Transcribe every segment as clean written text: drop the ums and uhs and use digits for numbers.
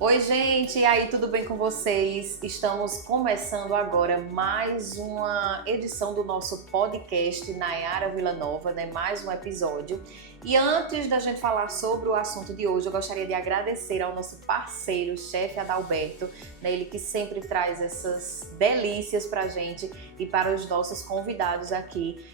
Oi, gente! E aí, tudo bem com vocês? Estamos começando agora mais uma edição do nosso podcast Nayara Villanova, né? Mais um episódio. E antes da gente falar sobre o assunto de hoje, eu gostaria de agradecer ao nosso parceiro, o chefe Adalberto, né? Ele que sempre traz essas delícias pra gente e para os nossos convidados aqui,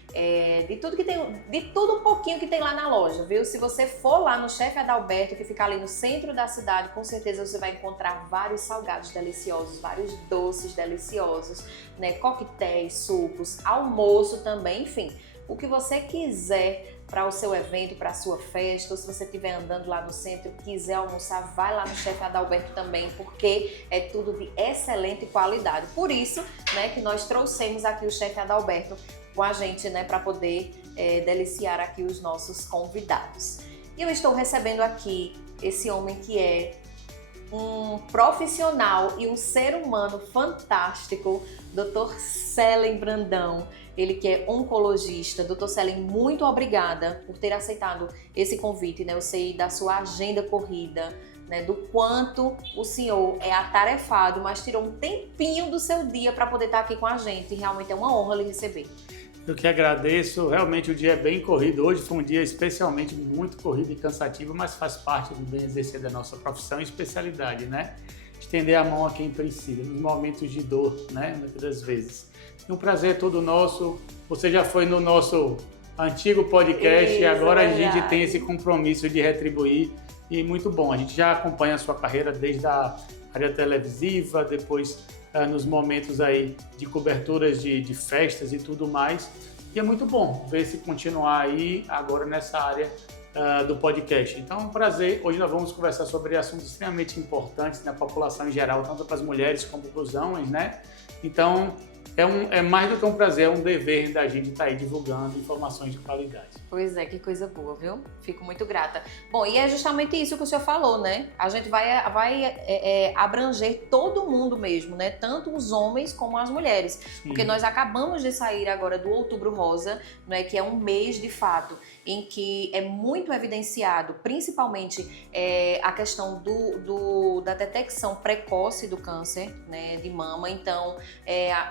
de tudo um pouquinho que tem lá na loja, viu? Se você for lá no chefe Adalberto, que fica ali no centro da cidade, com certeza você vai encontrar vários salgados deliciosos, vários doces deliciosos, né? Coquetéis, sucos, almoço também, enfim, o que você quiser para o seu evento, para a sua festa, ou se você estiver andando lá no centro e quiser almoçar, vai lá no chefe Adalberto também, porque é tudo de excelente qualidade. Por isso, né, que nós trouxemos aqui o chefe Adalberto com a gente, né, para poder deliciar aqui os nossos convidados. E eu estou recebendo aqui esse homem que é um profissional e um ser humano fantástico, Dr. Selen Brandão, ele que é oncologista. Dr. Selen, muito obrigada por ter aceitado esse convite, né? Eu sei da sua agenda corrida, né? Do quanto o senhor é atarefado, mas tirou um tempinho do seu dia para poder estar aqui com a gente. Realmente é uma honra lhe receber. Eu que agradeço, realmente o dia é bem corrido. Hoje foi um dia especialmente muito corrido e cansativo, mas faz parte do bem exercer da nossa profissão e especialidade, né? Estender a mão a quem precisa, nos momentos de dor, né? Muitas das vezes. E um prazer todo nosso. Você já foi no nosso antigo podcast e agora a gente tem esse compromisso de retribuir. E muito bom, a gente já acompanha a sua carreira desde a área televisiva, depois nos momentos aí de coberturas de festas e tudo mais. E é muito bom ver se continuar aí agora nessa área do podcast. Então é um prazer. Hoje nós vamos conversar sobre assuntos extremamente importantes na população em geral, tanto para as mulheres como para os homens, né? Então é mais do que um prazer, é um dever da gente estar aí divulgando informações de qualidade. Pois é, que coisa boa, viu? Fico muito grata. Bom, e é justamente isso que o senhor falou, né? A gente vai abranger todo mundo mesmo, né? Tanto os homens como as mulheres. Sim. Porque nós acabamos de sair agora do Outubro Rosa, né? Que é um mês, de fato, em que é muito evidenciado, principalmente a questão da detecção precoce do câncer, né? De mama. Então,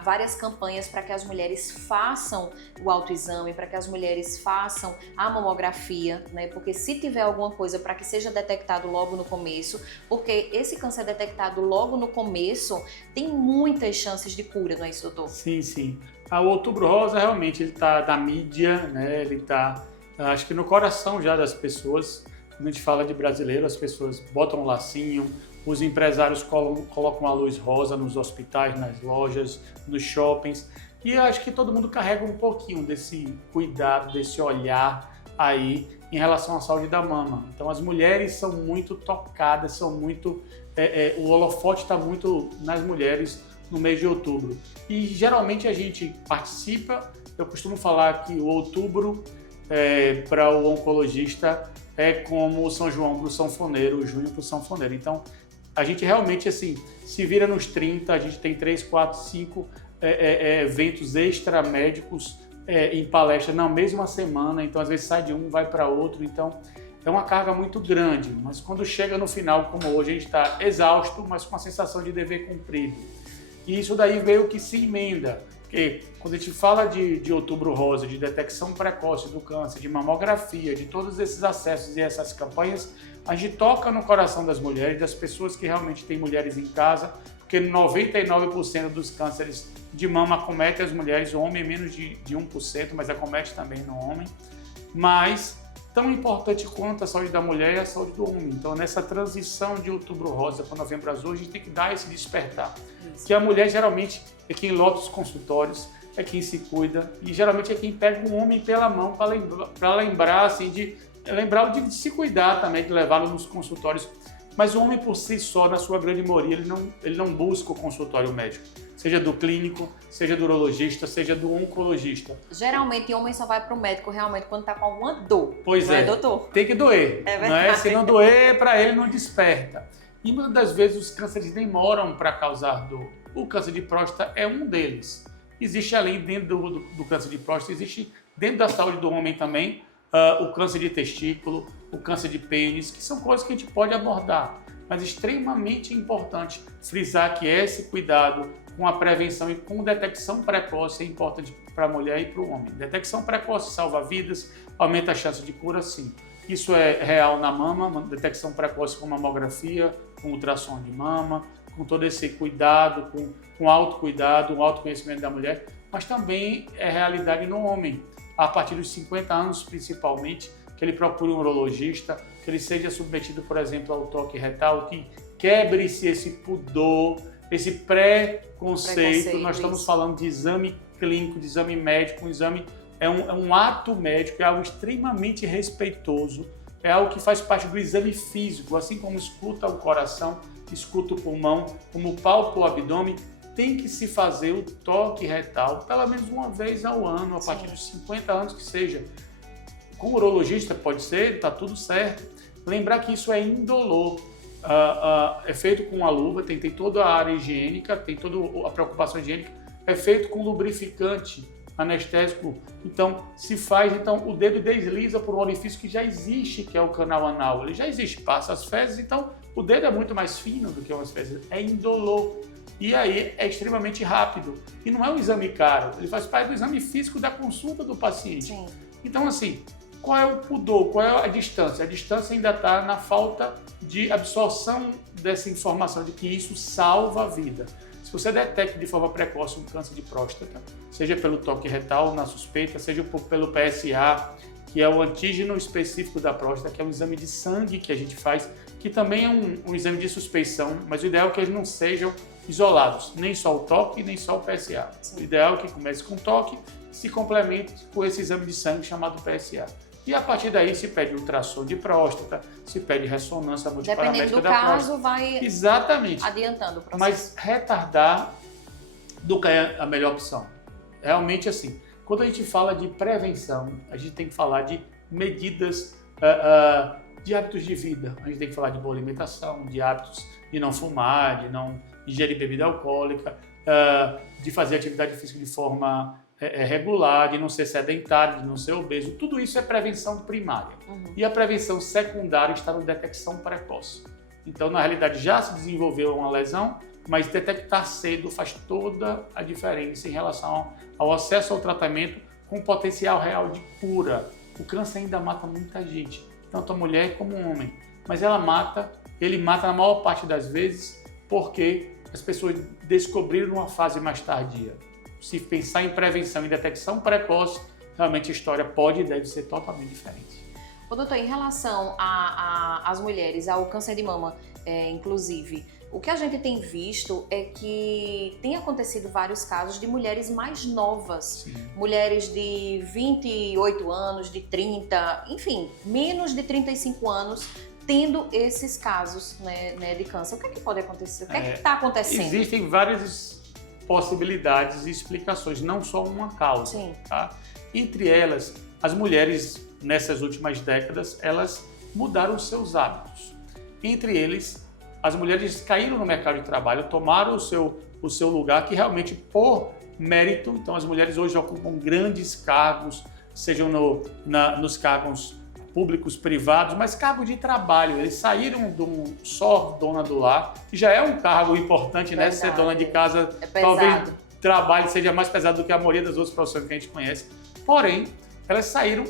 várias campanhas para que as mulheres façam o autoexame, para que as mulheres façam a mamografia, né? Porque se tiver alguma coisa para que seja detectado logo no começo, porque esse câncer detectado logo no começo tem muitas chances de cura, não é isso, doutor? Sim, sim. O Outubro Rosa realmente ele está na mídia, né? Ele está, acho que no coração já das pessoas. Quando a gente fala de brasileiro, as pessoas botam um lacinho, os empresários colocam a luz rosa nos hospitais, nas lojas, nos shoppings. E eu acho que todo mundo carrega um pouquinho desse cuidado, desse olhar aí em relação à saúde da mama. Então as mulheres são muito tocadas, são muito... o holofote está muito nas mulheres no mês de outubro. E geralmente a gente participa, eu costumo falar que o outubro para o oncologista é como o São João para o sanfoneiro, o junho para o sanfoneiro. Então a gente realmente assim se vira nos 30, a gente tem 3, 4, 5 eventos extramédicos em palestra na mesma semana, então às vezes sai de um, vai para outro, então é uma carga muito grande, mas quando chega no final, como hoje, a gente está exausto, mas com a sensação de dever cumprido. E isso daí veio que se emenda, porque quando a gente fala de Outubro Rosa, de detecção precoce do câncer, de mamografia, de todos esses acessos e essas campanhas, a gente toca no coração das mulheres, das pessoas que realmente têm mulheres em casa, porque 99% dos cânceres de mama acomete as mulheres, o homem é menos de 1%, mas acomete também no homem. Mas tão importante quanto a saúde da mulher é a saúde do homem. Então, nessa transição de Outubro Rosa para Novembro Azul, a gente tem que dar esse despertar. Isso. Que a mulher geralmente é quem lota os consultórios, é quem se cuida e geralmente é quem pega o homem pela mão para lembrar assim, de se cuidar também, de levá-lo nos consultórios. Mas o homem por si só, na sua grande maioria, ele não busca o consultório médico. Seja do clínico, seja do urologista, seja do oncologista. Geralmente, o homem só vai para o médico realmente quando está com alguma dor. Pois não é, doutor? Tem que doer. É verdade. Não é? Se não doer, para ele não desperta. E muitas das vezes os cânceres demoram para causar dor. O câncer de próstata é um deles. Existe além dentro do câncer de próstata, existe dentro da saúde do homem também o câncer de testículo, o câncer de pênis, que são coisas que a gente pode abordar. mas extremamente importante frisar que esse cuidado com a prevenção e com detecção precoce é importante para a mulher e para o homem. Detecção precoce salva vidas, aumenta a chance de cura, sim. Isso é real na mama, detecção precoce com mamografia, com ultrassom de mama, com todo esse cuidado, com autocuidado, o autoconhecimento da mulher, mas também é realidade no homem. A partir dos 50 anos, principalmente, que ele procure um urologista, que ele seja submetido, por exemplo, ao toque retal, que quebre-se esse pudor, esse preconceito. Nós estamos falando de exame clínico, de exame médico, é um ato médico, é algo extremamente respeitoso, é algo que faz parte do exame físico, assim como escuta o coração, escuta o pulmão, como palpa o abdômen, tem que se fazer o toque retal pelo menos uma vez ao ano, a partir dos 50 anos que seja. Com o urologista pode ser, está tudo certo. Lembrar que isso é indolor, é feito com a luva, tem toda a área higiênica, tem toda a preocupação higiênica, é feito com lubrificante, anestésico. Então, o dedo desliza por um orifício que já existe, que é o canal anal. Ele já existe, passa as fezes, então o dedo é muito mais fino do que umas fezes, é indolor. E aí é extremamente rápido. E não é um exame caro, ele faz parte do exame físico da consulta do paciente. Sim. Então, assim, qual é o pudor, qual é a distância? A distância ainda está na falta de absorção dessa informação, de que isso salva a vida. Se você detecta de forma precoce um câncer de próstata, seja pelo toque retal na suspeita, seja pelo PSA, que é o antígeno específico da próstata, que é um exame de sangue que a gente faz, que também é um exame de suspeição, mas o ideal é que eles não sejam isolados, nem só o toque, nem só o PSA. Sim. O ideal é que comece com toque, se complemente com esse exame de sangue chamado PSA. E a partir daí se pede ultrassom de próstata, se pede ressonância multiparamétrica da próstata. Dependendo do caso, vai exatamente adiantando o processo. Mas retardar nunca é a melhor opção. Realmente assim, quando a gente fala de prevenção, a gente tem que falar de medidas de hábitos de vida. A gente tem que falar de boa alimentação, de hábitos de não fumar, de não ingerir bebida alcoólica, de fazer atividade física de forma regular, de não ser sedentário, de não ser obeso. Tudo isso é prevenção primária. E a prevenção secundária está na detecção precoce. Então, na realidade, já se desenvolveu uma lesão, mas detectar cedo faz toda a diferença em relação ao acesso ao tratamento com potencial real de cura. O câncer ainda mata muita gente, tanto a mulher como o homem. Mas ele mata na maior parte das vezes porque as pessoas descobriram numa fase mais tardia. Se pensar em prevenção e detecção precoce, realmente a história pode e deve ser totalmente diferente. Ô, doutor, em relação às mulheres, ao câncer de mama, inclusive, o que a gente tem visto é que tem acontecido vários casos de mulheres mais novas, sim, mulheres de 28 anos, de 30, enfim, menos de 35 anos, tendo esses casos, né, de câncer. O que é que pode acontecer? O que é que está acontecendo? Existem várias possibilidades e explicações, não só uma causa. Sim. Tá? Entre elas, as mulheres, nessas últimas décadas, elas mudaram seus hábitos. Entre eles, as mulheres caíram no mercado de trabalho, tomaram o seu lugar, que realmente, por mérito, então as mulheres hoje ocupam grandes cargos, sejam nos cargos públicos, privados, mas cargo de trabalho. Eles saíram de um só dona do lar, que já é um cargo importante, né? Ser dona de casa, talvez trabalho seja mais pesado do que a maioria das outras profissões que a gente conhece. Porém, elas saíram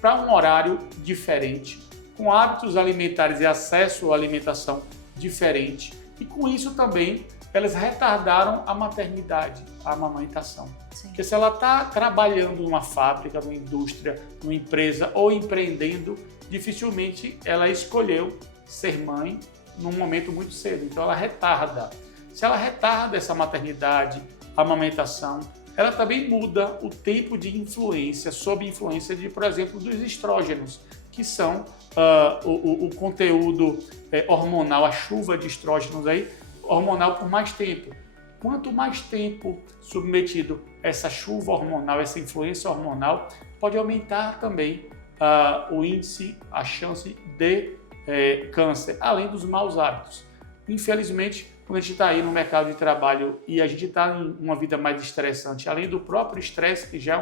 para um horário diferente, com hábitos alimentares e acesso à alimentação diferente. E com isso também, elas retardaram a maternidade, a amamentação. Sim. Porque se ela está trabalhando numa fábrica, numa indústria, numa empresa ou empreendendo, dificilmente ela escolheu ser mãe num momento muito cedo. Então ela retarda. Se ela retarda essa maternidade, a amamentação, ela também muda o tempo de influência, sob influência de, por exemplo, dos estrógenos, que são o conteúdo hormonal, a chuva de estrógenos aí, hormonal por mais tempo. Quanto mais tempo submetido a essa chuva hormonal, essa influência hormonal, pode aumentar também o índice, a chance de câncer, além dos maus hábitos. Infelizmente, quando a gente está aí no mercado de trabalho e a gente está em uma vida mais estressante, além do próprio estresse, que já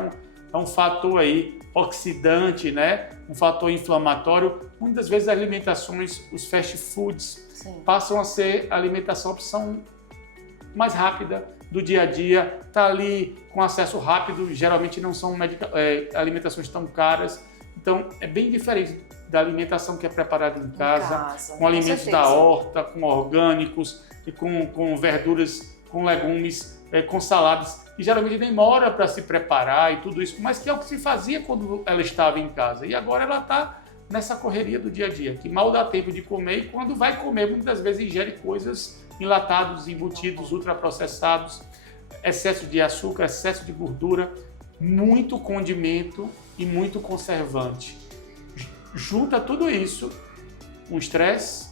é um fator aí oxidante, né? Um fator inflamatório, muitas vezes as alimentações, os fast foods, Sim. passam a ser a alimentação opção mais rápida do dia a dia, tá ali com acesso rápido, geralmente não são alimentações tão caras, então é bem diferente da alimentação que é preparada em casa com alimentos da horta, com orgânicos, e com verduras, com legumes, com saladas, e geralmente demora para se preparar e tudo isso, mas que é o que se fazia quando ela estava em casa, e agora ela está nessa correria do dia a dia, que mal dá tempo de comer, e quando vai comer, muitas vezes ingere coisas enlatados, embutidos, ultraprocessados, excesso de açúcar, excesso de gordura, muito condimento e muito conservante. Junta tudo isso, um estresse,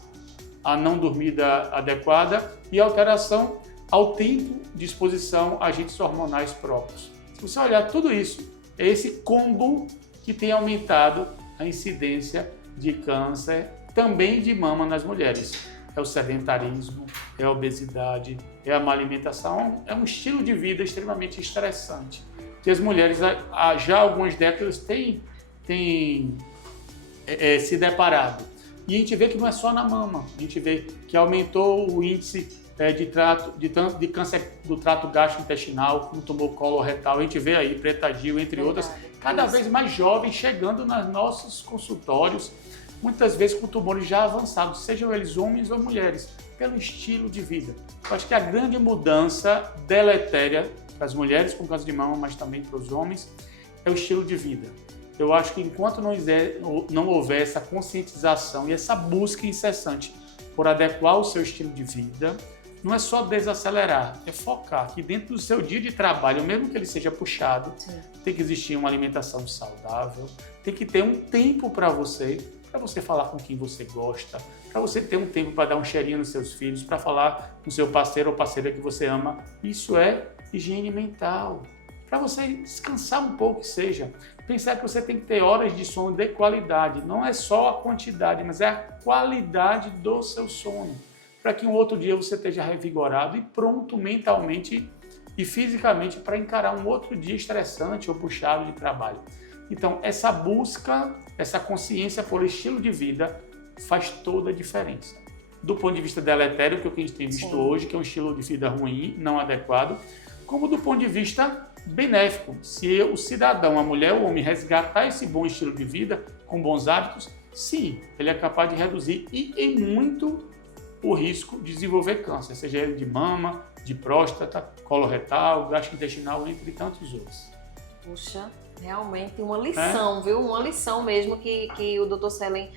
a não dormida adequada e alteração ao tempo de exposição a agentes hormonais próprios. Se você olhar tudo isso, é esse combo que tem aumentado a incidência de câncer, também de mama nas mulheres. É o sedentarismo, é a obesidade, é a má alimentação, é um estilo de vida extremamente estressante, que as mulheres há já algumas décadas têm se deparado. E a gente vê que não é só na mama, a gente vê que aumentou o índice de câncer do trato gastrointestinal, como tumor coloretal, a gente vê aí Pretagil, entre outras, cada vez mais jovens chegando nos nossos consultórios, muitas vezes com tumores já avançados, sejam eles homens ou mulheres, pelo estilo de vida. Eu acho que a grande mudança deletéria para as mulheres com câncer de mama, mas também para os homens, é o estilo de vida. Eu acho que enquanto não houver essa conscientização e essa busca incessante por adequar o seu estilo de vida, não é só desacelerar, é focar que dentro do seu dia de trabalho, mesmo que ele seja puxado, tem que existir uma alimentação saudável, tem que ter um tempo para você falar com quem você gosta, para você ter um tempo para dar um cheirinho nos seus filhos, para falar com seu parceiro ou parceira que você ama. Isso é higiene mental. Para você descansar um pouco que seja. Pensar que você tem que ter horas de sono de qualidade. Não é só a quantidade, mas é a qualidade do seu sono. Para que um outro dia você esteja revigorado e pronto mentalmente e fisicamente para encarar um outro dia estressante ou puxado de trabalho. Então, essa busca, essa consciência por estilo de vida faz toda a diferença. Do ponto de vista deletério, que é o que a gente tem visto hoje, que é um estilo de vida ruim, não adequado, como do ponto de vista benéfico. Se o cidadão, a mulher ou o homem resgatar esse bom estilo de vida, com bons hábitos, sim, ele é capaz de reduzir e em muito o risco de desenvolver câncer, seja ele de mama, de próstata, coloretal, gastrointestinal, entre tantos outros. Puxa, realmente uma lição, viu? Uma lição mesmo que o Dr. Selen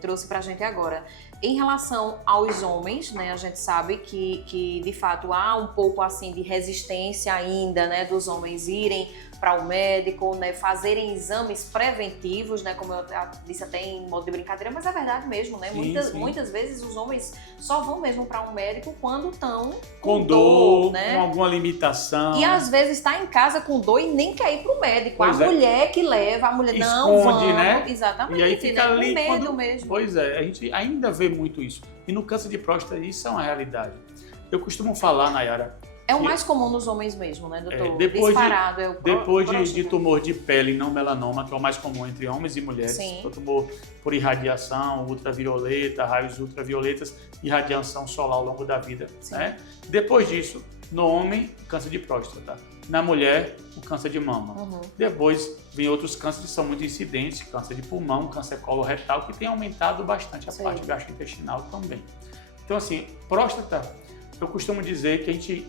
trouxe pra gente agora. Em relação aos homens, né, a gente sabe que de fato há um pouco assim de resistência ainda, né, dos homens irem para o médico, né, fazerem exames preventivos, né, como eu disse até em modo de brincadeira, mas é verdade mesmo, né? Muitas vezes os homens só vão mesmo para um médico quando estão com dor, né? Com alguma limitação. E às vezes está em casa com dor e nem quer ir para o médico. Pois mulher que leva, a mulher esconde, não vamos, né? Exatamente, e aí fica né? ali Com medo mesmo. Pois é, a gente ainda vê muito isso. E no câncer de próstata isso é uma realidade. Eu costumo falar, Nayara, é o mais comum nos homens mesmo, né, doutor? Depois Disparado de tumor de pele não melanoma, que é o mais comum entre homens e mulheres, o tumor por irradiação, ultravioleta, raios ultravioletas e radiação solar ao longo da vida. Né? Depois disso, no homem, câncer de próstata. Na mulher, o câncer de mama. Depois vem outros cânceres que são muito incidentes, câncer de pulmão, câncer coloretal, que tem aumentado bastante a parte gastrointestinal também. Então, assim, próstata, eu costumo dizer que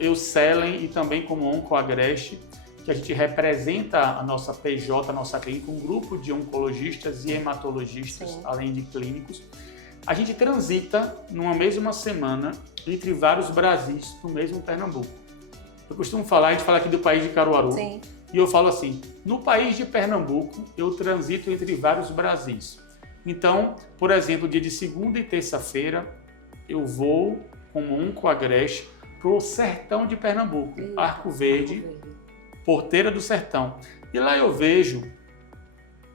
eu Selen e também como OncoAgreste, que a gente representa a nossa PJ, a nossa clínica, um grupo de oncologistas e hematologistas, além de clínicos. A gente transita numa mesma semana entre vários Brasis no mesmo Pernambuco. Eu costumo falar, a gente fala aqui do país de Caruaru, e eu falo assim, no país de Pernambuco eu transito entre vários Brasis. Então, por exemplo, dia de segunda e terça-feira eu vou como OncoAgreste para o sertão de Pernambuco, Arco Verde, Porteira do Sertão. E lá eu vejo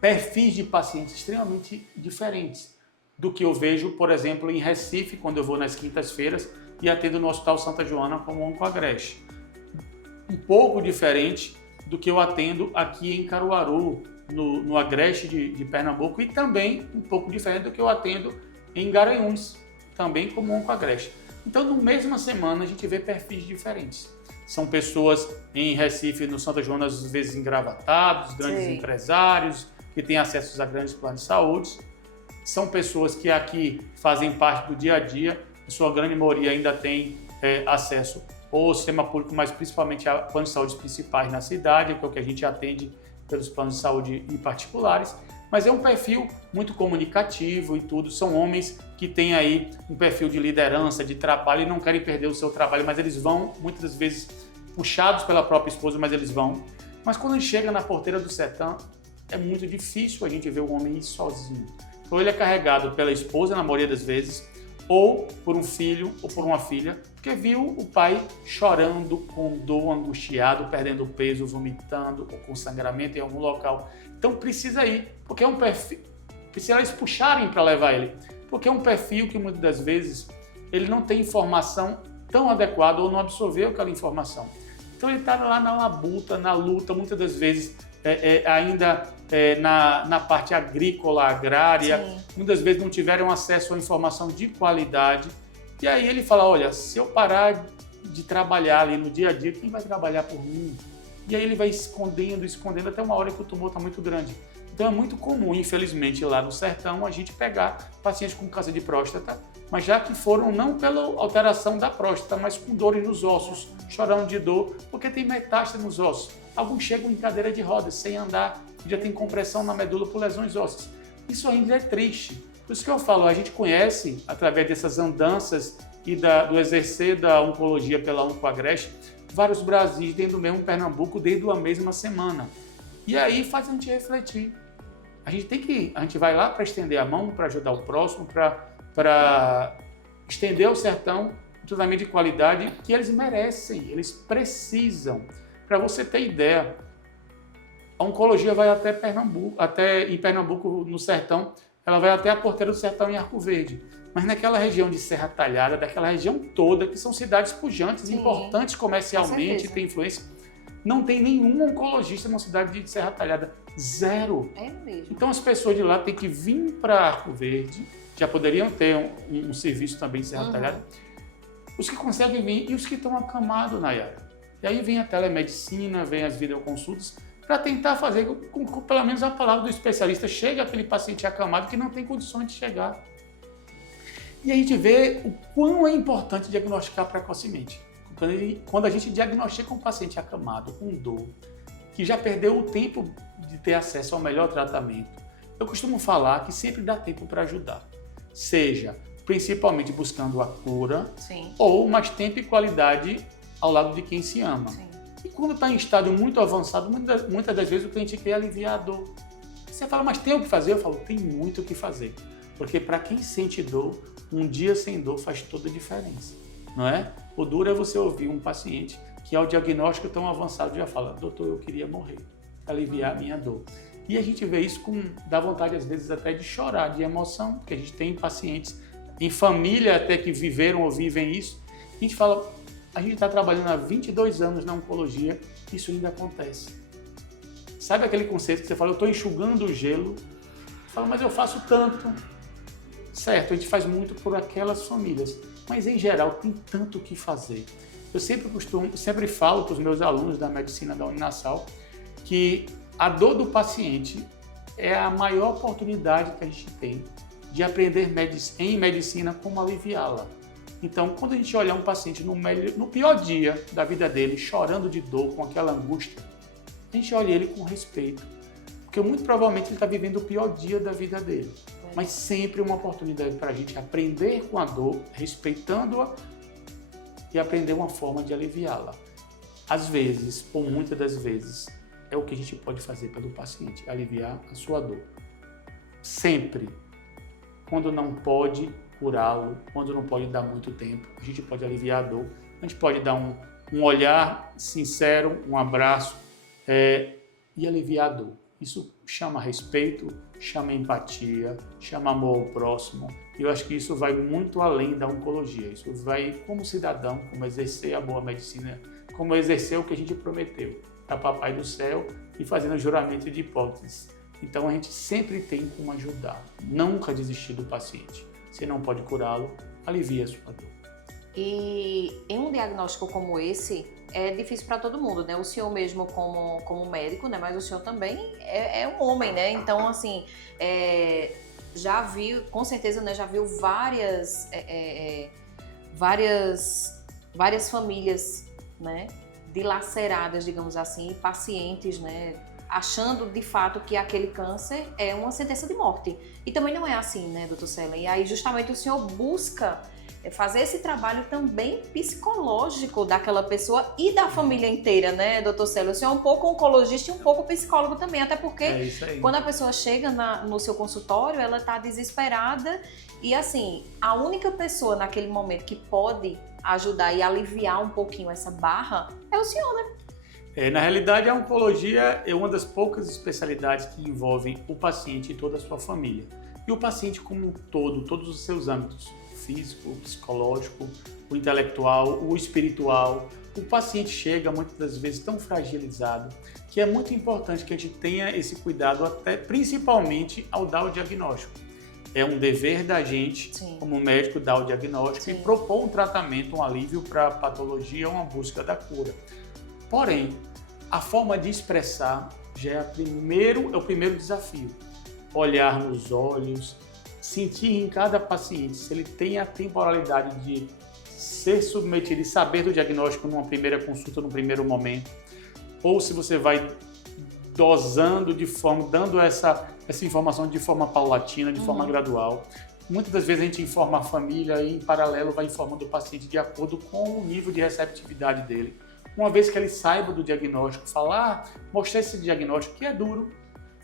perfis de pacientes extremamente diferentes do que eu vejo, por exemplo, em Recife, quando eu vou nas quintas-feiras e atendo no Hospital Santa Joana como OncoAgreste. Um pouco diferente do que eu atendo aqui em Caruaru, no Agreste de Pernambuco, e também um pouco diferente do que eu atendo em Garanhuns, também como Oncoagreste. Então, na mesma semana, a gente vê perfis diferentes. São pessoas em Recife, no Santa Joana, às vezes engravatados, grandes empresários, que têm acesso a grandes planos de saúde. São pessoas que aqui fazem parte do dia a dia, em sua grande maioria ainda tem acesso ao sistema público, mas principalmente a planos de saúde principais na cidade, que é o que a gente atende pelos planos de saúde e particulares. Mas é um perfil muito comunicativo e tudo. São homens que têm aí um perfil de liderança, de trabalho e não querem perder o seu trabalho, mas eles vão, muitas das vezes, puxados pela própria esposa, mas eles vão. Mas quando a gente chega na porteira do sertão, é muito difícil a gente ver o homem ir sozinho. Então ele é carregado pela esposa, na maioria das vezes, ou por um filho ou por uma filha, porque viu o pai chorando, com dor, angustiado, perdendo peso, vomitando ou com sangramento em algum local. Então precisa ir, porque é um perfil, precisa eles puxarem para levar ele, porque é um perfil que muitas das vezes ele não tem informação tão adequada ou não absorveu aquela informação. Então ele está lá na labuta, na luta, muitas das vezes na parte agrícola, agrária, muitas vezes não tiveram acesso à informação de qualidade. E aí ele fala, olha, se eu parar de trabalhar ali no dia a dia, quem vai trabalhar por mim? E aí ele vai escondendo até uma hora que o tumor está muito grande. Então é muito comum, infelizmente, lá no sertão, a gente pegar pacientes com câncer de próstata, mas já que foram não pela alteração da próstata, mas com dores nos ossos, chorando de dor, porque tem metástase nos ossos. Alguns chegam em cadeira de rodas, sem andar, já tem compressão na medula por lesões ósseas. Isso ainda é triste. Por isso que eu falo, a gente conhece, através dessas andanças e do exercer da oncologia pela Oncoagreste, vários Brasis dentro do mesmo Pernambuco, dentro da mesma semana. E aí faz a gente refletir. A gente vai lá para estender a mão, para ajudar o próximo, para estender o sertão um tratamento de qualidade que eles merecem, eles precisam. Para você ter ideia, a oncologia vai até Pernambuco, em Pernambuco, no sertão, ela vai até a Porteira do Sertão em Arco Verde. Mas naquela região de Serra Talhada, daquela região toda, que são cidades pujantes, importantes comercialmente, tem influência, não tem nenhum oncologista na cidade de Serra Talhada. Zero. É mesmo. Então as pessoas de lá têm que vir para Arco Verde, já poderiam ter um serviço também em Serra Talhada, os que conseguem vir e os que estão acamados, Nayara. E aí vem a telemedicina, vem as videoconsultas, para tentar fazer com que pelo menos a palavra do especialista chegue àquele paciente acamado que não tem condições de chegar. E a gente vê o quão é importante diagnosticar precocemente. Quando a gente diagnostica um paciente acamado com dor, que já perdeu o tempo de ter acesso ao melhor tratamento, eu costumo falar que sempre dá tempo para ajudar. Seja principalmente buscando a cura, ou mais tempo e qualidade ao lado de quem se ama. E quando está em estado muito avançado, muitas das vezes o cliente quer aliviar a dor. Você fala, mas tem o que fazer? Eu falo, tem muito o que fazer. Porque para quem sente dor, um dia sem dor faz toda a diferença, não é? O duro é você ouvir um paciente que ao diagnóstico tão avançado já fala, doutor, eu queria morrer, aliviar a minha dor. E a gente vê isso dá vontade às vezes até de chorar, de emoção, porque a gente tem pacientes em família até que viveram ou vivem isso. A gente fala, a gente está trabalhando há 22 anos na oncologia, isso ainda acontece. Sabe aquele conceito que você fala, eu estou enxugando o gelo? Você fala, mas eu faço tanto. Certo, a gente faz muito por aquelas famílias, mas em geral tem tanto o que fazer. Eu sempre falo para os meus alunos da medicina da Uninasal que a dor do paciente é a maior oportunidade que a gente tem de aprender em medicina como aliviá-la. Então, quando a gente olhar um paciente no pior dia da vida dele, chorando de dor, com aquela angústia, a gente olha ele com respeito, porque muito provavelmente ele está vivendo o pior dia da vida dele. Mas sempre uma oportunidade para a gente aprender com a dor, respeitando-a e aprender uma forma de aliviá-la. Às vezes, ou muitas das vezes, é o que a gente pode fazer pelo paciente, aliviar a sua dor. Sempre, quando não pode curá-lo, quando não pode dar muito tempo, a gente pode aliviar a dor, a gente pode dar um olhar sincero, um abraço e aliviar a dor. Isso chama respeito, chama empatia, chama amor ao próximo. E eu acho que isso vai muito além da oncologia. Isso vai como cidadão, como exercer a boa medicina, como exercer o que a gente prometeu a Papai do Céu e fazendo juramento de hipóteses. Então a gente sempre tem como ajudar, nunca desistir do paciente. se não pode curá-lo, alivie a sua dor. E em um diagnóstico como esse, é difícil para todo mundo, né? O senhor mesmo como médico, né? Mas o senhor também é um homem, né? Então, assim, já viu, com certeza, né? Já viu várias famílias, né? Dilaceradas, digamos assim, pacientes, né? Achando de fato que aquele câncer é uma sentença de morte. E também não é assim, né, doutor Cellen? E aí, justamente, o senhor busca fazer esse trabalho também psicológico daquela pessoa e da família inteira, né, doutor Cellen? O senhor é um pouco oncologista e um pouco psicólogo também, até porque quando a pessoa chega no seu consultório, ela está desesperada e, assim, a única pessoa naquele momento que pode ajudar e aliviar um pouquinho essa barra é o senhor, né? Na realidade, a oncologia é uma das poucas especialidades que envolvem o paciente e toda a sua família. E o paciente como um todo, todos os seus âmbitos, físico, o psicológico, o intelectual, o espiritual. O paciente chega muitas das vezes tão fragilizado que é muito importante que a gente tenha esse cuidado, até principalmente ao dar o diagnóstico. É um dever da gente, sim, como médico, dar o diagnóstico, sim, e propor um tratamento, um alívio para a patologia, uma busca da cura. Porém, a forma de expressar já é o primeiro desafio. Olhar nos olhos, sentir em cada paciente se ele tem a temporalidade de ser submetido e saber do diagnóstico numa primeira consulta, num primeiro momento, ou se você vai dosando dando essa informação de forma paulatina, de forma gradual. Muitas das vezes a gente informa a família e, em paralelo, vai informando o paciente de acordo com o nível de receptividade dele. Uma vez que ele saiba do diagnóstico, mostrar esse diagnóstico que é duro.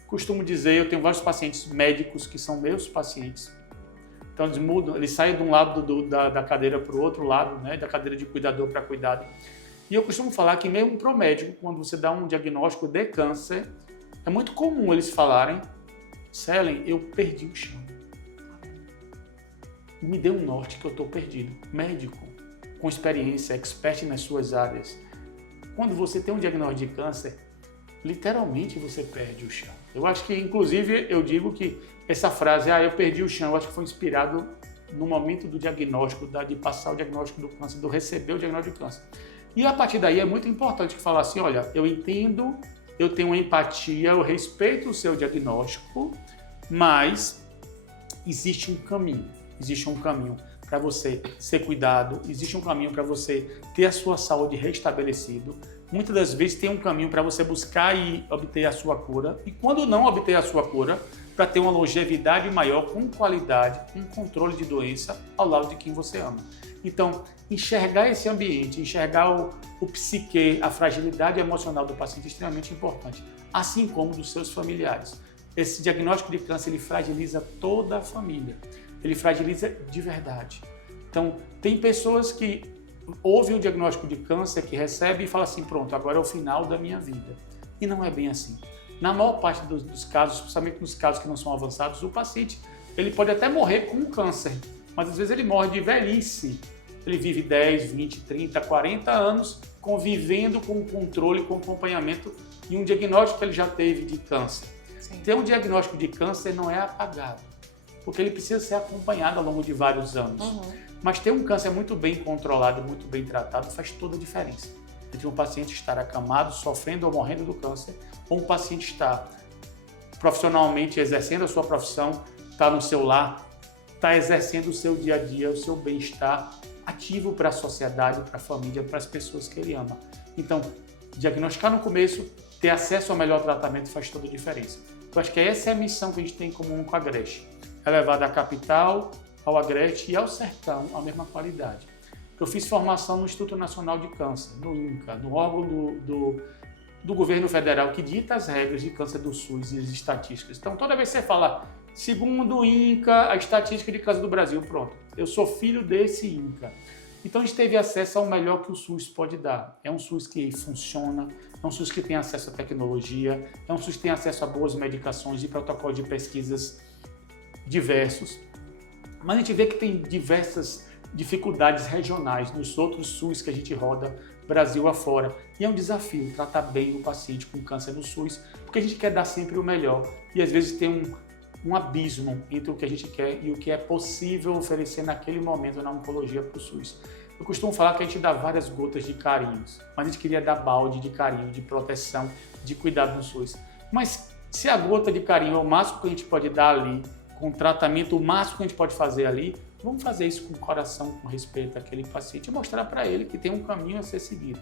Costumo dizer, eu tenho vários pacientes médicos que são meus pacientes. Então eles mudam, eles saem de um lado da cadeira para o outro lado, né, da cadeira de cuidador para cuidado. E eu costumo falar que mesmo para o médico, quando você dá um diagnóstico de câncer, é muito comum eles falarem: Cellen, eu perdi o chão. Me dê um norte que eu estou perdido. Médico, com experiência, expert nas suas áreas. Quando você tem um diagnóstico de câncer, literalmente você perde o chão. Eu acho que, inclusive, eu digo que essa frase, eu perdi o chão, eu acho que foi inspirado no momento do diagnóstico, de passar o diagnóstico do câncer, do receber o diagnóstico de câncer. E a partir daí é muito importante falar assim: olha, eu entendo, eu tenho uma empatia, eu respeito o seu diagnóstico, mas existe um caminho para você ser cuidado, existe um caminho para você ter a sua saúde restabelecida. Muitas das vezes tem um caminho para você buscar e obter a sua cura, e quando não obter a sua cura, para ter uma longevidade maior, com qualidade, com controle de doença ao lado de quem você ama. Então, enxergar esse ambiente, enxergar o psique, a fragilidade emocional do paciente é extremamente importante, assim como dos seus familiares. Esse diagnóstico de câncer, ele fragiliza toda a família, ele fragiliza de verdade. Então, tem pessoas que ouvem o diagnóstico de câncer, que recebe e fala assim: pronto, agora é o final da minha vida. E não é bem assim. Na maior parte dos casos, especialmente nos casos que não são avançados, o paciente ele pode até morrer com um câncer, mas às vezes ele morre de velhice. Ele vive 10, 20, 30, 40 anos convivendo com o controle, com o acompanhamento e um diagnóstico que ele já teve de câncer. Sim. Ter um diagnóstico de câncer não é apagado, porque ele precisa ser acompanhado ao longo de vários anos. Mas ter um câncer muito bem controlado, muito bem tratado, faz toda a diferença. Entre um paciente estar acamado, sofrendo ou morrendo do câncer, ou um paciente estar profissionalmente exercendo a sua profissão, está no seu lar, está exercendo o seu dia a dia, o seu bem-estar ativo para a sociedade, para a família, para as pessoas que ele ama. Então, diagnosticar no começo, ter acesso ao melhor tratamento faz toda a diferença. Eu acho que essa é a missão que a gente tem em comum com a Agreste. É levar da capital ao Agreste e ao sertão a mesma qualidade. Eu fiz formação no Instituto Nacional de Câncer, no INCA, no órgão do governo federal que dita as regras de câncer do SUS e as estatísticas. Então, toda vez que você fala, segundo o INCA, a estatística de câncer do Brasil, pronto, eu sou filho desse INCA. Então, a gente teve acesso ao melhor que o SUS pode dar. É um SUS que funciona, é um SUS que tem acesso à tecnologia, é um SUS que tem acesso a boas medicações e protocolos de pesquisas diversos. Mas a gente vê que tem diversas dificuldades regionais nos outros SUS que a gente roda Brasil afora. E é um desafio tratar bem o paciente com câncer no SUS, porque a gente quer dar sempre o melhor. E às vezes tem um abismo entre o que a gente quer e o que é possível oferecer naquele momento na oncologia para o SUS. Eu costumo falar que a gente dá várias gotas de carinhos, mas a gente queria dar balde de carinho, de proteção, de cuidado no SUS. Mas se a gota de carinho é o máximo que a gente pode dar ali, com tratamento, o máximo que a gente pode fazer ali, vamos fazer isso com coração, com respeito àquele paciente e mostrar para ele que tem um caminho a ser seguido.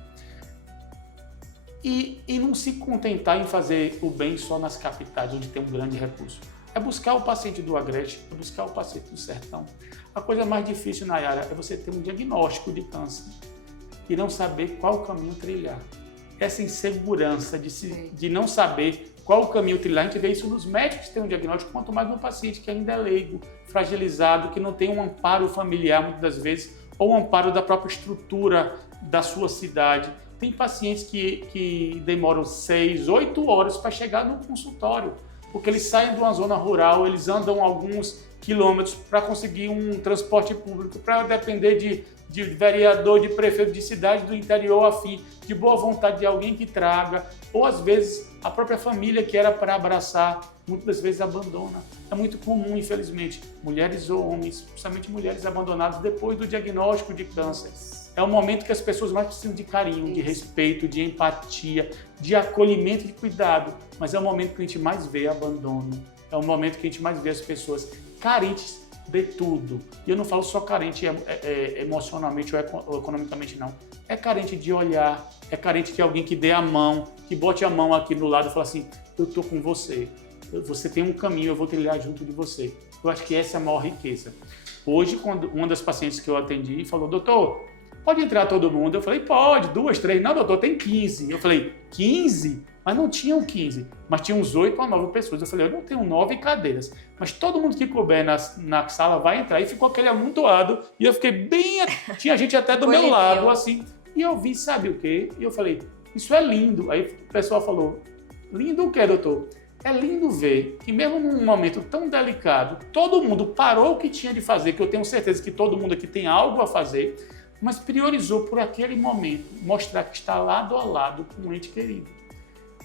E não se contentar em fazer o bem só nas capitais, onde tem um grande recurso. É buscar o paciente do Agreste, é buscar o paciente do Sertão. A coisa mais difícil, Nayara, é você ter um diagnóstico de câncer e não saber qual caminho trilhar. Essa insegurança de não saber qual o caminho trilhar, a gente vê isso nos médicos que têm um diagnóstico, quanto mais no paciente que ainda é leigo, fragilizado, que não tem um amparo familiar, muitas das vezes, ou um amparo da própria estrutura da sua cidade. Tem pacientes que demoram 6, 8 horas para chegar no consultório, porque eles saem de uma zona rural, eles andam alguns quilômetros para conseguir um transporte público, para depender de vereador, de prefeito de cidade do interior, afim, de boa vontade de alguém que traga, ou às vezes a própria família que era para abraçar, muitas das vezes abandona. É muito comum, infelizmente, mulheres ou homens, principalmente mulheres abandonadas depois do diagnóstico de câncer. É o momento que as pessoas mais precisam de carinho, de respeito, de empatia, de acolhimento e de cuidado. Mas é o momento que a gente mais vê abandono. É o momento que a gente mais vê as pessoas carentes de tudo. E eu não falo só carente emocionalmente ou economicamente, não. É carente de olhar, é carente de alguém que dê a mão, que bote a mão aqui no lado e fale assim, eu estou com você. Você tem um caminho, eu vou trilhar junto de você. Eu acho que essa é a maior riqueza. Hoje, quando uma das pacientes que eu atendi falou, doutor, pode entrar todo mundo? Eu falei, pode, 2, 3. Não, doutor, tem 15. Eu falei, 15? Mas não tinham 15, mas tinham uns 8 ou 9 pessoas. Eu falei, eu não tenho 9 cadeiras, mas todo mundo que couber na sala vai entrar. E ficou aquele amontoado, e eu fiquei bem... Tinha gente até do meu lado, assim. E eu vi, sabe o quê? E eu falei, isso é lindo. Aí o pessoal falou, lindo o quê, doutor? É lindo ver que mesmo num momento tão delicado, todo mundo parou o que tinha de fazer, que eu tenho certeza que todo mundo aqui tem algo a fazer, mas priorizou por aquele momento mostrar que está lado a lado com um ente querido.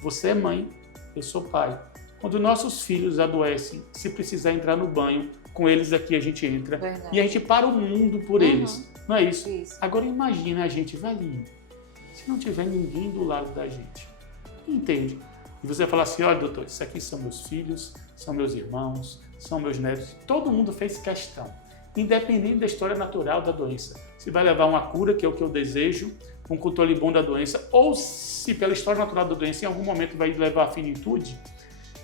Você é mãe, eu sou pai. Quando nossos filhos adoecem, se precisar entrar no banho, com eles aqui a gente entra. Verdade. E a gente para o mundo por eles. Não é isso? Agora imagina a gente velhinho, se não tiver ninguém do lado da gente. Entende? E você fala assim, olha doutor, isso aqui são meus filhos, são meus irmãos, são meus netos. Todo mundo fez questão. Independente da história natural da doença. Se vai levar uma cura, que é o que eu desejo, um controle bom da doença, ou se pela história natural da doença em algum momento vai levar à finitude,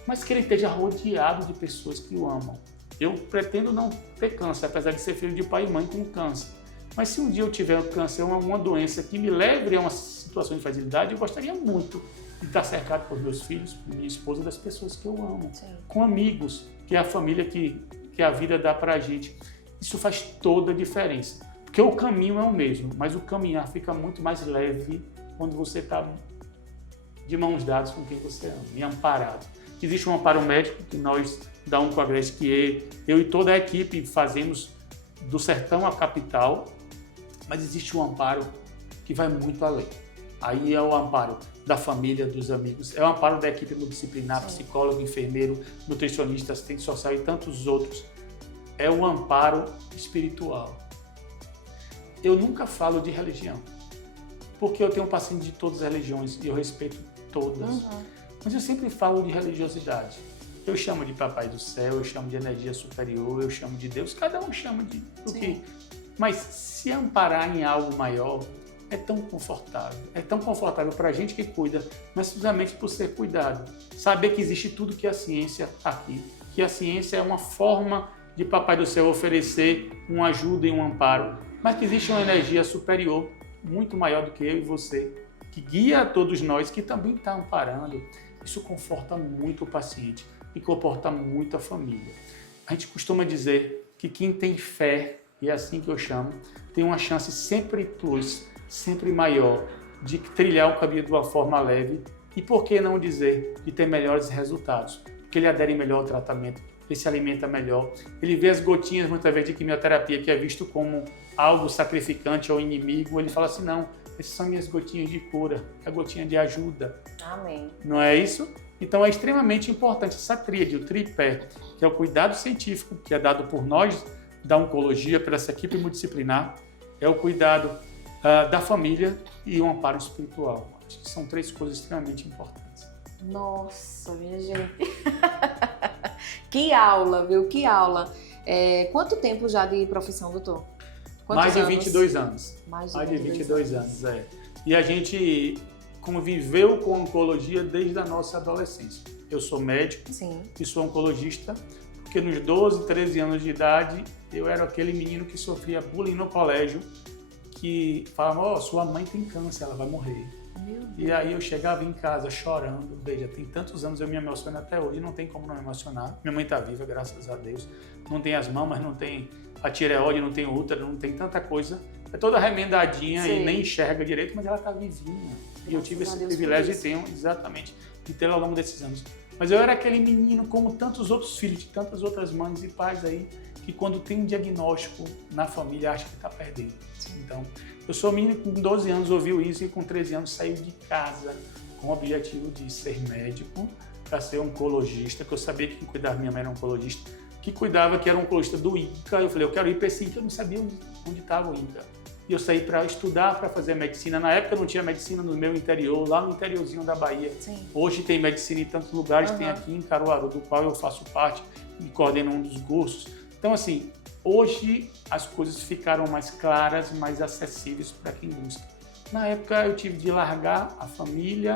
mas que ele esteja rodeado de pessoas que o amam. Eu pretendo não ter câncer, apesar de ser filho de pai e mãe com câncer. Mas se um dia eu tiver câncer ou alguma doença que me leve a uma situação de fragilidade, eu gostaria muito de estar cercado por meus filhos, por minha esposa, das pessoas que eu amo. Sim. Com amigos, que é a família que a vida dá pra gente. Isso faz toda a diferença. Porque o caminho é o mesmo, mas o caminhar fica muito mais leve quando você está de mãos dadas com quem você ama e amparado. Existe um amparo médico que nós, da Oncoagreste, que eu e toda a equipe fazemos do sertão à capital, mas existe um amparo que vai muito além. Aí é o amparo da família, dos amigos, é o amparo da equipe multidisciplinar, psicólogo, enfermeiro, nutricionista, assistente social e tantos outros. É o amparo espiritual. Eu nunca falo de religião, porque eu tenho paciente de todas as religiões e eu respeito todas. Mas eu sempre falo de religiosidade. Eu chamo de Papai do Céu, eu chamo de energia superior, eu chamo de Deus, cada um chama de o quê? Mas se amparar em algo maior é tão confortável para a gente que cuida, mas simplesmente por ser cuidado. Saber que existe tudo que a ciência aqui, que a ciência é uma forma de Papai do Céu oferecer uma ajuda e um amparo, mas que existe uma energia superior, muito maior do que eu e você, que guia a todos nós, que também está amparando. Isso conforta muito o paciente e conforta muito a família. A gente costuma dizer que quem tem fé, e é assim que eu chamo, tem uma chance sempre plus, sempre maior, de trilhar o caminho de uma forma leve e, por que não dizer, de ter melhores resultados, porque ele adere melhor ao tratamento, ele se alimenta melhor, ele vê as gotinhas muitas vezes de quimioterapia que é visto como algo sacrificante ou inimigo, ele fala assim, não, essas são minhas gotinhas de cura, é a gotinha de ajuda. Amém. Não é isso? Então é extremamente importante essa tríade, o tripé, que é o cuidado científico, que é dado por nós da oncologia, pela essa equipe multidisciplinar, é o cuidado da família e o amparo espiritual. Acho que são 3 coisas extremamente importantes. Nossa, minha gente. Que aula, viu? Que aula. Quanto tempo já de profissão, doutor? Mais de 22 anos. Mais de 22 anos. E a gente conviveu com oncologia desde a nossa adolescência. Eu sou médico. Sim. E sou oncologista, porque nos 12, 13 anos de idade, eu era aquele menino que sofria bullying no colégio, que falava, sua mãe tem câncer, ela vai morrer. Meu Deus. E aí eu chegava em casa chorando, veja, tem tantos anos, eu me emociono até hoje, não tem como não me emocionar. Minha mãe está viva, graças a Deus. Não tem as mamas, não tem a tireoide, não tem útero, não tem tanta coisa. É toda remendadinha. Sim. E nem enxerga direito, mas ela está vivinha. E eu tive esse privilégio e tenho exatamente de ter ao longo desses anos. Mas eu era aquele menino, como tantos outros filhos de tantas outras mães e pais aí, que quando tem um diagnóstico na família acha que está perdendo. Então, eu sou um menino que com 12 anos ouviu isso e com 13 anos saiu de casa com o objetivo de ser médico, para ser oncologista, que eu sabia que quem cuidava minha mãe era oncologista, que cuidava, que era oncologista do INCA. Eu falei, eu quero ir para esse INCA, eu não sabia onde estava o INCA. E eu saí para estudar, para fazer medicina. Na época não tinha medicina no meu interior, lá no interiorzinho da Bahia. Sim. Hoje tem medicina em tantos lugares, tem aqui em Caruaru, do qual eu faço parte e coordeno um dos cursos. Então, assim, hoje as coisas ficaram mais claras, mais acessíveis para quem busca. Na época eu tive de largar a família,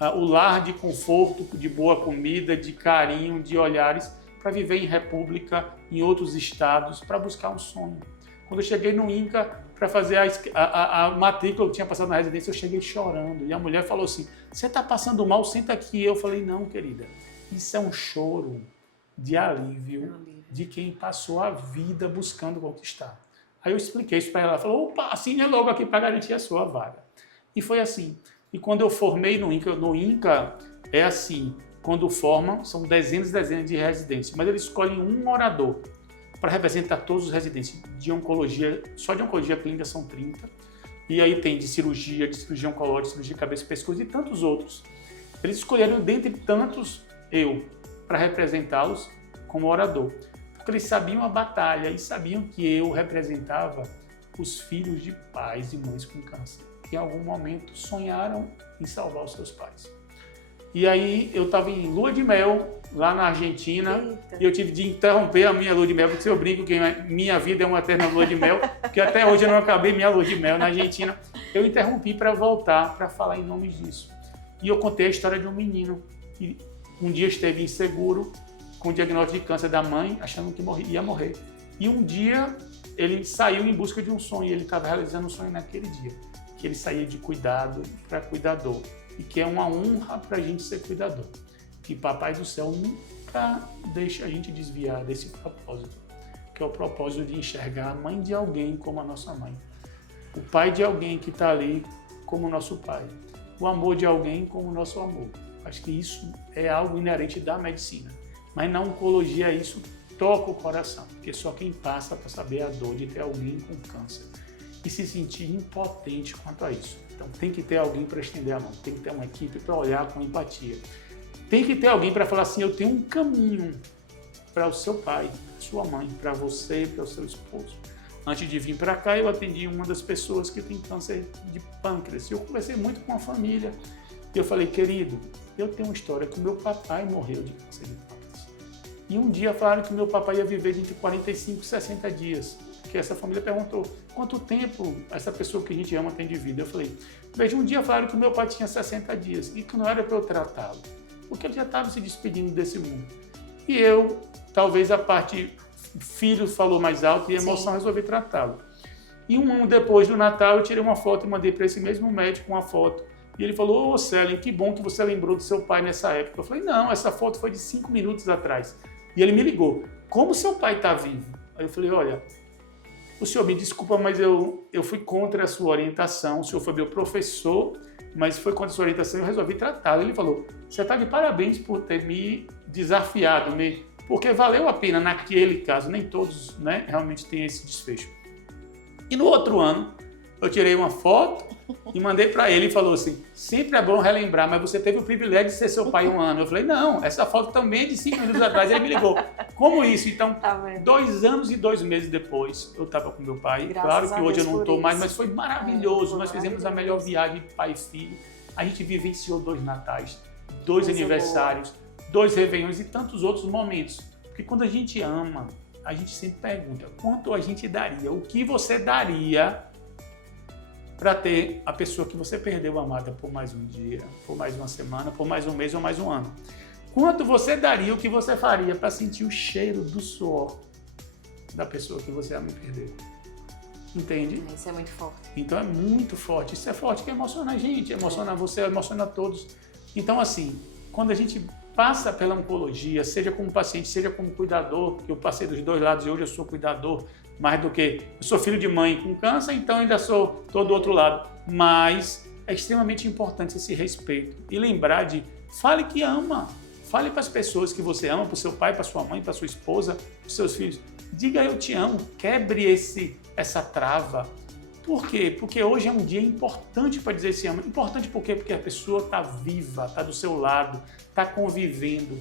o lar de conforto, de boa comida, de carinho, de olhares, para viver em república, em outros estados, para buscar um sonho. Quando eu cheguei no INCA para fazer a matrícula, eu tinha passado na residência, eu cheguei chorando. E a mulher falou assim, você está passando mal, senta aqui. Eu falei, não, querida, isso é um choro de alívio de quem passou a vida buscando conquistar. Aí eu expliquei isso para ela, ela falou, opa, assine logo aqui para garantir a sua vaga. E foi assim. E quando eu formei no INCA é assim, quando formam, são dezenas e dezenas de residentes, mas eles escolhem um orador para representar todos os residentes de oncologia, só de oncologia clínica são 30, e aí tem de cirurgia oncológica, de cirurgia de cabeça e pescoço e tantos outros. Eles escolheram dentre tantos eu, para representá-los como orador, porque eles sabiam a batalha e sabiam que eu representava os filhos de pais e mães com câncer, que em algum momento sonharam em salvar os seus pais. E aí eu estava em lua de mel, lá na Argentina. Eita. E eu tive de interromper a minha lua de mel, porque eu brinco que minha vida é uma eterna lua de mel, porque até hoje eu não acabei minha lua de mel na Argentina. Eu interrompi para voltar, para falar em nome disso. E eu contei a história de um menino que um dia esteve inseguro, com o diagnóstico de câncer da mãe, achando que ia morrer. E um dia ele saiu em busca de um sonho, ele estava realizando um sonho naquele dia, que ele saía de cuidado para cuidador. E que é uma honra para a gente ser cuidador. Que Papai do Céu nunca deixa a gente desviar desse propósito, que é o propósito de enxergar a mãe de alguém como a nossa mãe, o pai de alguém que está ali como o nosso pai, o amor de alguém como o nosso amor. Acho que isso é algo inerente da medicina, mas na oncologia isso toca o coração, porque só quem passa para saber a dor de ter alguém com câncer e se sentir impotente quanto a isso. Então tem que ter alguém para estender a mão, tem que ter uma equipe para olhar com empatia. Tem que ter alguém para falar assim, eu tenho um caminho para o seu pai, sua mãe, para você, para o seu esposo. Antes de vir para cá, eu atendi uma das pessoas que tem câncer de pâncreas. Eu conversei muito com a família e eu falei, querido, eu tenho uma história que o meu papai morreu de câncer de pâncreas. E um dia falaram que o meu papai ia viver de entre 45 e 60 dias. Que essa família perguntou, quanto tempo essa pessoa que a gente ama tem de vida? Eu falei, veja, um dia falaram que o meu pai tinha 60 dias e que não era para eu tratá-lo, porque ele já estava se despedindo desse mundo. E eu, talvez a parte filho falou mais alto e a emoção, resolvi tratá-lo. E um ano depois do Natal, eu tirei uma foto e mandei para esse mesmo médico uma foto. E ele falou, ô Célio, que bom que você lembrou do seu pai nessa época. Eu falei, não, essa foto foi de 5 minutos atrás. E ele me ligou, como seu pai está vivo? Aí eu falei, olha, o senhor me desculpa, mas eu fui contra a sua orientação, o senhor foi meu professor, mas foi contra a sua orientação e eu resolvi tratá-lo. Ele falou, você está de parabéns por ter me desafiado, porque valeu a pena naquele caso, nem todos realmente têm esse desfecho. E no outro ano, eu tirei uma foto e mandei para ele e falou assim, sempre é bom relembrar, mas você teve o privilégio de ser seu pai 1 ano. Eu falei, não, essa foto também é de 5 minutos atrás. Ele me ligou, como isso? Então, 2 anos e 2 meses depois, eu estava com meu pai. Claro que hoje eu não estou mais, mas foi maravilhoso. Nós fizemos a melhor viagem de pai e filho. A gente vivenciou 2 natais, 2 aniversários, 2 réveillons e tantos outros momentos. Porque quando a gente ama, a gente sempre pergunta, quanto a gente daria? O que você daria para ter a pessoa que você perdeu amada por mais um dia, por mais uma semana, por mais um mês ou mais um ano? Quanto você daria, o que você faria para sentir o cheiro do suor da pessoa que você ama e perdeu? Entende? Isso é muito forte. Então é muito forte. Isso é forte que emociona a gente, emociona você, emociona todos. Então assim, quando a gente passa pela oncologia, seja como paciente, seja como cuidador, que eu passei dos 2 lados e hoje eu sou cuidador, mais do que... Eu sou filho de mãe com câncer, então ainda sou todo do outro lado. Mas é extremamente importante esse respeito. E lembrar de, fale que ama. Fale para as pessoas que você ama, para o seu pai, para sua mãe, para sua esposa, para os seus filhos. Diga eu te amo, quebre essa trava. Por quê? Porque hoje é um dia importante para dizer esse amo. Importante por quê? Porque a pessoa está viva, está do seu lado, está convivendo.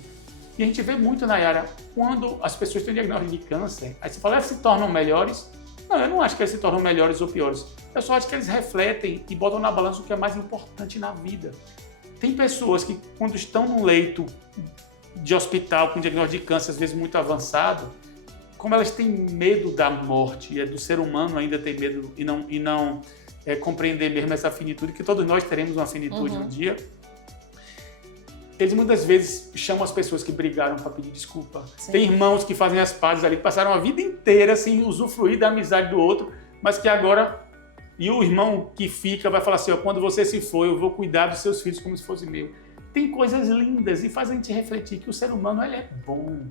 E a gente vê muito, Nayara, quando as pessoas têm diagnóstico de câncer, aí você fala, elas se tornam melhores? Não, eu não acho que elas se tornam melhores ou piores. Eu só acho que eles refletem e botam na balança o que é mais importante na vida. Tem pessoas que, quando estão num leito de hospital com diagnóstico de câncer, às vezes muito avançado, como elas têm medo da morte, e é do ser humano ainda ter medo e não compreender mesmo essa finitude, que todos nós teremos uma finitude um dia, eles muitas vezes chamam as pessoas que brigaram para pedir desculpa. Sim. Tem irmãos que fazem as pazes ali, que passaram a vida inteira sem usufruir da amizade do outro, mas que agora... E o irmão que fica vai falar assim, ó, quando você se for, eu vou cuidar dos seus filhos como se fosse meu. Tem coisas lindas e faz a gente refletir que o ser humano ele é bom,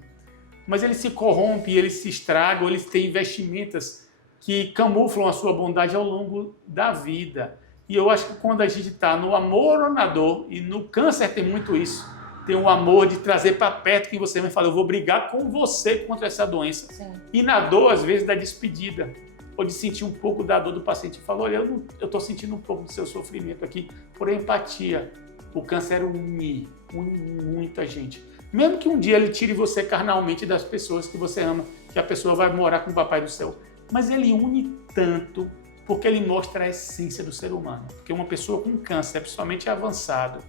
mas ele se corrompe, ele se estraga, ou eles têm vestimentas que camuflam a sua bondade ao longo da vida. E eu acho que quando a gente está no amor ou na dor, e no câncer tem muito isso, tem o amor de trazer para perto que você vai falar, eu vou brigar com você contra essa doença. Sim. E na dor, às vezes, da despedida, ou de sentir um pouco da dor do paciente. Fala, olha, eu estou sentindo um pouco do seu sofrimento aqui, por empatia. O câncer une muita gente. Mesmo que um dia ele tire você carnalmente das pessoas que você ama, que a pessoa vai morar com o Papai do Céu. Mas ele une tanto porque ele mostra a essência do ser humano. Porque uma pessoa com câncer, principalmente avançado,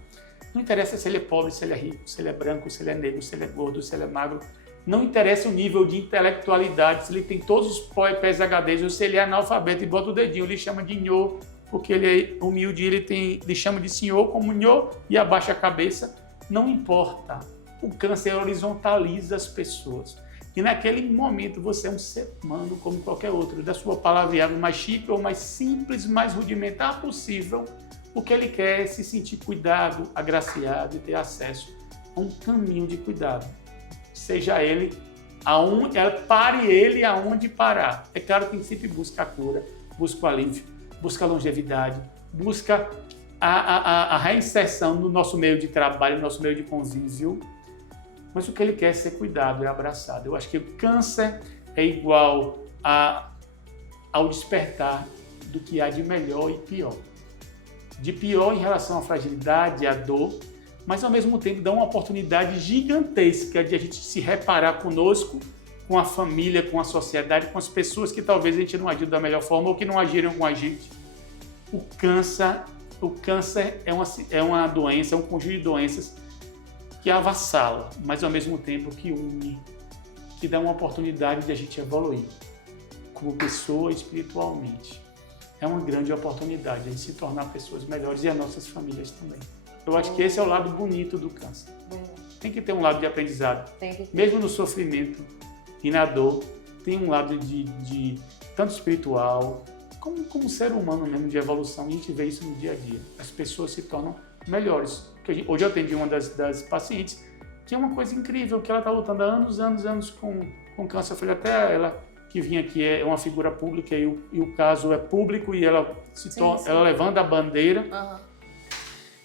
não interessa se ele é pobre, se ele é rico, se ele é branco, se ele é negro, se ele é gordo, se ele é magro. Não interessa o nível de intelectualidade, se ele tem todos os PhDs ou se ele é analfabeto e bota o dedinho, ele chama de nhô, porque ele é humilde, ele chama de senhor como nhô e abaixa a cabeça. Não importa. O câncer horizontaliza as pessoas. E naquele momento você é um ser humano como qualquer outro, da sua palavreada mais chique ou mais simples, mais rudimentar possível. O que ele quer é se sentir cuidado, agraciado e ter acesso a um caminho de cuidado. Seja ele, pare ele aonde parar. É claro que a gente sempre busca a cura, busca o alívio, busca a longevidade, busca a reinserção no nosso meio de trabalho, no nosso meio de convívio. Mas o que ele quer é ser cuidado, é abraçado. Eu acho que o câncer é igual ao despertar do que há de melhor e pior. De pior em relação à fragilidade, à dor, mas ao mesmo tempo dá uma oportunidade gigantesca de a gente se reparar conosco, com a família, com a sociedade, com as pessoas que talvez a gente não agiu da melhor forma ou que não agiram com a gente. O câncer é uma doença, é um conjunto de doenças que avassala, mas ao mesmo tempo que une, que dá uma oportunidade de a gente evoluir como pessoa espiritualmente. É uma grande oportunidade de a gente se tornar pessoas melhores e as nossas famílias também. Eu acho que esse é o lado bonito do câncer. Tem que ter um lado de aprendizado. Mesmo no sofrimento e na dor, tem um lado de tanto espiritual, como ser humano mesmo, de evolução. A gente vê isso no dia a dia. As pessoas se tornam melhores. Hoje eu atendi uma das pacientes, que é uma coisa incrível, que ela está lutando há anos com câncer. Eu falei, até ela que vinha aqui é uma figura pública e o caso é público e ela ela levanta a bandeira. Uhum.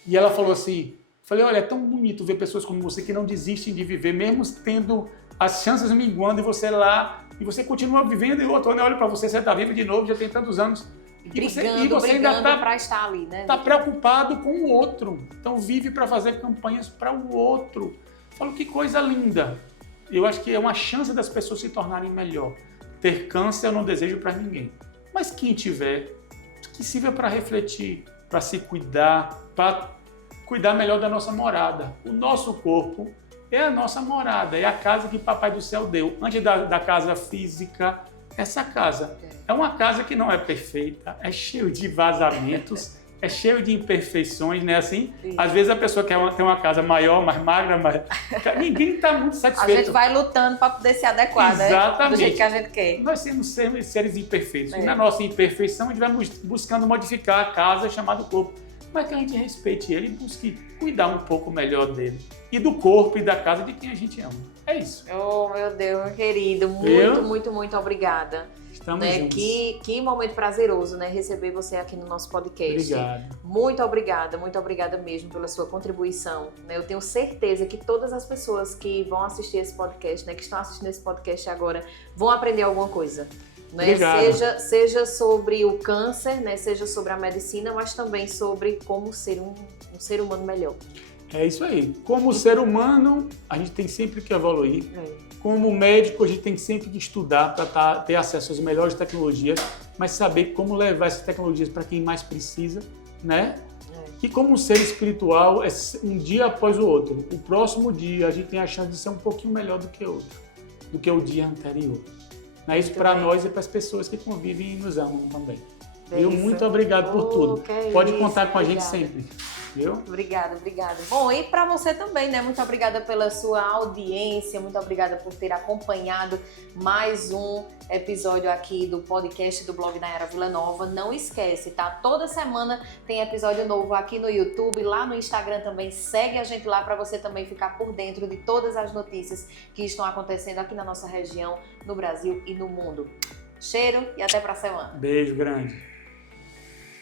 E ela falou assim, falei, olha, é tão bonito ver pessoas como você que não desistem de viver, mesmo tendo as chances minguando e você lá, e você continua vivendo e o outro olha para você está vivo de novo, já tem tantos anos. Brigando para estar ali, né? Está preocupado com o outro. Então vive para fazer campanhas para o outro. Falo, que coisa linda. Eu acho que é uma chance das pessoas se tornarem melhor. Ter câncer eu não desejo para ninguém. Mas quem tiver, que sirva para refletir, para se cuidar, para cuidar melhor da nossa morada. O nosso corpo é a nossa morada, é a casa que Papai do Céu deu. Antes da casa física, essa casa. É uma casa que não é perfeita, é cheio de vazamentos, é cheio de imperfeições, né? Assim, sim. Às vezes a pessoa quer ter uma casa maior, mais magra, mas ninguém está muito satisfeito. A gente vai lutando para poder se adequar, exatamente, né? Do jeito que a gente quer. Nós temos seres imperfeitos. E na nossa imperfeição, a gente vai buscando modificar a casa chamada corpo. Mas que a gente respeite ele e busque cuidar um pouco melhor dele. E do corpo e da casa de quem a gente ama. É isso. Oh, meu Deus, meu querido. Muito obrigada. Estamos juntos. Que momento prazeroso, né? Receber você aqui no nosso podcast. Obrigado. Muito obrigada mesmo pela sua contribuição. Né? Eu tenho certeza que todas as pessoas que vão assistir esse podcast, né, que estão assistindo esse podcast agora, vão aprender alguma coisa. Né? Seja sobre o câncer, né? Seja sobre a medicina, mas também sobre como ser um ser humano melhor. É isso aí. Como ser humano, a gente tem sempre que evoluir. Como médico, a gente tem sempre que estudar para ter acesso às melhores tecnologias, mas saber como levar essas tecnologias para quem mais precisa, né? E como um ser espiritual, é um dia após o outro. O próximo dia, a gente tem a chance de ser um pouquinho melhor do que o dia anterior. É isso para nós e para as pessoas que convivem e nos amam também. Muito obrigado por tudo. Pode contar com a gente sempre. Viu? Obrigada. Bom, e para você também, né? Muito obrigada pela sua audiência, muito obrigada por ter acompanhado mais um episódio aqui do podcast do blog Nayara Villanova. Não esquece, tá? Toda semana tem episódio novo aqui no YouTube, lá no Instagram também. Segue a gente lá para você também ficar por dentro de todas as notícias que estão acontecendo aqui na nossa região, no Brasil e no mundo. Cheiro e até para a semana. Beijo grande.